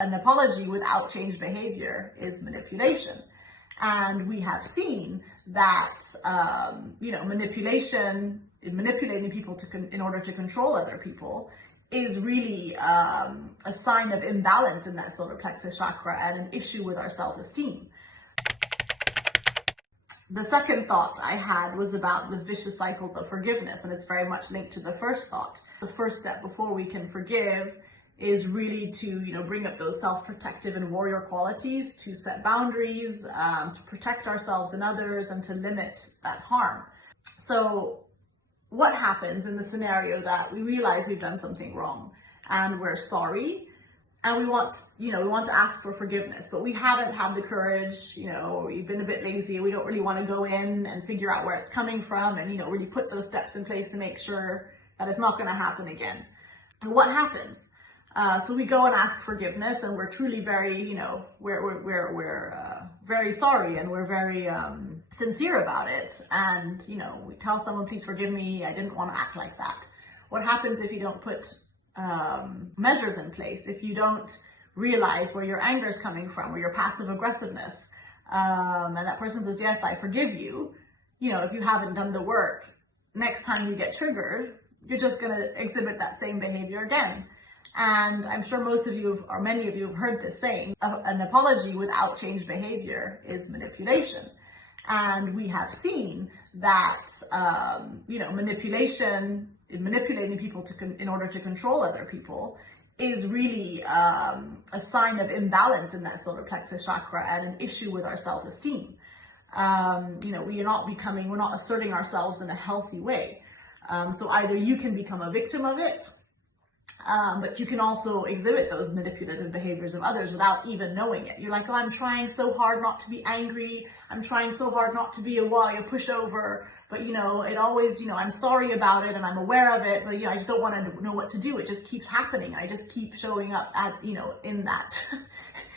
An apology without changed behavior is manipulation. And we have seen that, manipulating people in order to control other people is really a sign of imbalance in that solar plexus chakra and an issue with our self-esteem. The second thought I had was about the vicious cycles of forgiveness, and it's very much linked to the first thought. The first step before we can forgive is really to, bring up those self-protective and warrior qualities, to set boundaries, to protect ourselves and others, and to limit that harm. So what happens in the scenario that we realize we've done something wrong and we're sorry, and we want to ask for forgiveness, but we haven't had the courage, we've been a bit lazy, we don't really want to go in and figure out where it's coming from and, really put those steps in place to make sure that it's not going to happen again. And what happens? So we go and ask forgiveness, and we're truly very, we're very sorry, and we're very sincere about it. And, we tell someone, please forgive me, I didn't want to act like that. What happens if you don't put measures in place, if you don't realize where your anger is coming from, or your passive aggressiveness, and that person says, yes, I forgive you, if you haven't done the work, next time you get triggered, you're just going to exhibit that same behavior again. And I'm sure most of you, or many of you, have heard this saying, an apology without changed behavior is manipulation. And we have seen that, manipulating people in order to control other people is really a sign of imbalance in that solar plexus chakra and an issue with our self-esteem. We're not asserting ourselves in a healthy way. So either you can become a victim of it, but you can also exhibit those manipulative behaviors of others without even knowing it. You're like, oh, I'm trying so hard not to be angry. I'm trying so hard not to be a pushover. But, it always, I'm sorry about it and I'm aware of it. But, I just don't want to know what to do. It just keeps happening. I just keep showing up at, in that,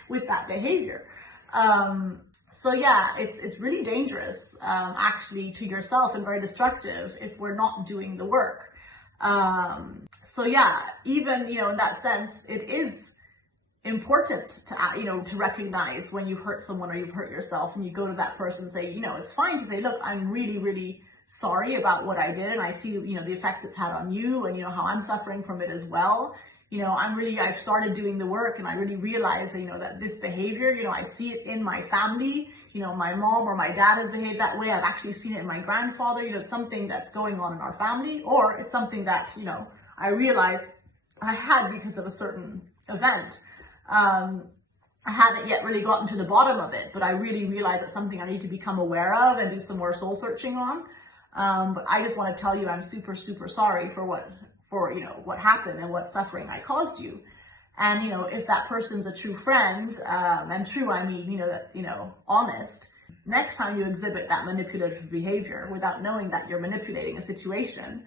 with that behavior. So yeah, it's really dangerous, actually, to yourself, and very destructive if we're not doing the work. So yeah, even, in that sense, it is important to, to recognize when you've hurt someone or you've hurt yourself, and you go to that person and say, it's fine to say, look, I'm really, really sorry about what I did. And I see, the effects it's had on you, and, how I'm suffering from it as well. I've started doing the work, and I really realize that, that this behavior, I see it in my family. My mom or my dad has behaved that way. I've actually seen it in my grandfather, something that's going on in our family, or it's something that, I realized I had because of a certain event. I haven't yet really gotten to the bottom of it, but I really realize it's something I need to become aware of and do some more soul searching on. But I just want to tell you, I'm super, super sorry for what happened and what suffering I caused you. And, if that person's a true friend, and true, I mean, honest, next time you exhibit that manipulative behavior without knowing that you're manipulating a situation,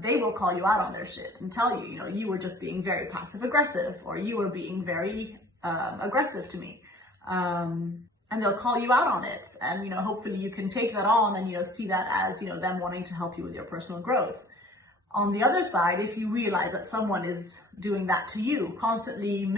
they will call you out on their shit and tell you, you were just being very passive aggressive, or you were being very aggressive to me. And they'll call you out on it. And, hopefully you can take that on and, see that as, them wanting to help you with your personal growth. On the other side, if you realize that someone is doing that to you, constantly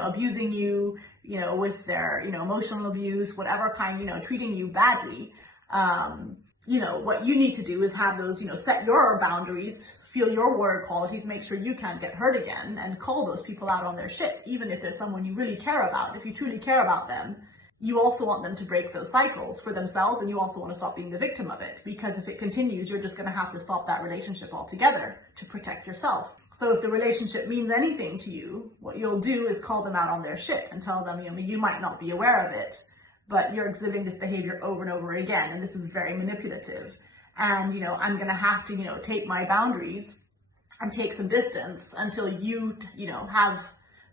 abusing you, with their, emotional abuse, whatever kind, treating you badly, what you need to do is have those, set your boundaries, feel your word qualities, make sure you can't get hurt again, and call those people out on their shit. Even if there's someone you really care about, if you truly care about them, you also want them to break those cycles for themselves, and you also want to stop being the victim of it, because if it continues, you're just going to have to stop that relationship altogether to protect yourself. So if the relationship means anything to you, what you'll do is call them out on their shit and tell them, you might not be aware of it, but you're exhibiting this behavior over and over again, and this is very manipulative. And, I'm going to have to, take my boundaries and take some distance until you, have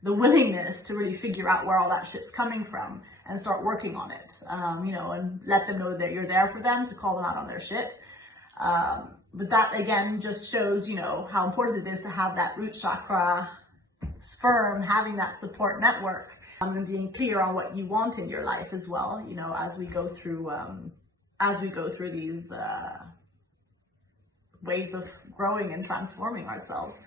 the willingness to really figure out where all that shit's coming from and start working on it, and let them know that you're there for them, to call them out on their shit. But that, again, just shows, how important it is to have that root chakra firm, having that support network, and being clear on what you want in your life as well, as we go through these ways of growing and transforming ourselves.